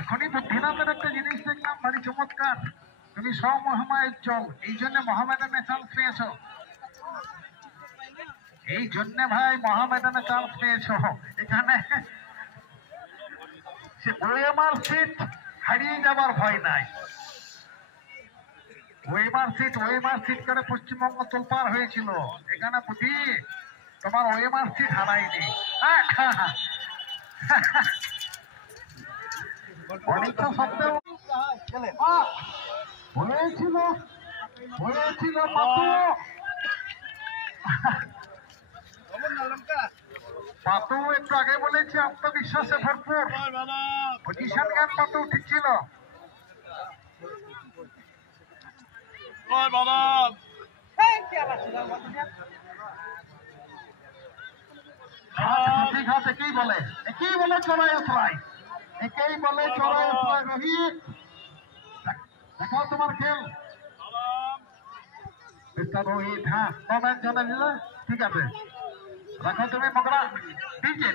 এখনই বুদ্ধিনাথের একটা জিনিস দেখলাম ভারী চমৎকার। তুমি স্বমহিমায় চল, এই জন্য মহামেডানে চান্স পেয়েছো, এই জন্য ভাই মহামেডানে চান্স পেয়েছো। এখানে সে ওএমআর সিট হারিয়ে যাবার ভয় নাই। ওএমআর সিট করে পশ্চিমবঙ্গ তোলপার হয়েছিল, এখানে বুঝি তোমার ওএমআর সিট হারায়নি। অনেকটা সত্ত্বেও হয়েছিল পাতু একটু আগে বলেছি আত্মবিশ্বাসে ভরপুর, পজিশন জ্ঞান পাতু ঠিক ছিল। ঠিক আছে, একেই বলে চড়াই উতরাই, রোহিত দেখাও তোমার খেল। রোহিত, হ্যাঁ কমেন্ট জানা দিলে ঠিক আছে, রাখো তুমি মগরা। ডিজে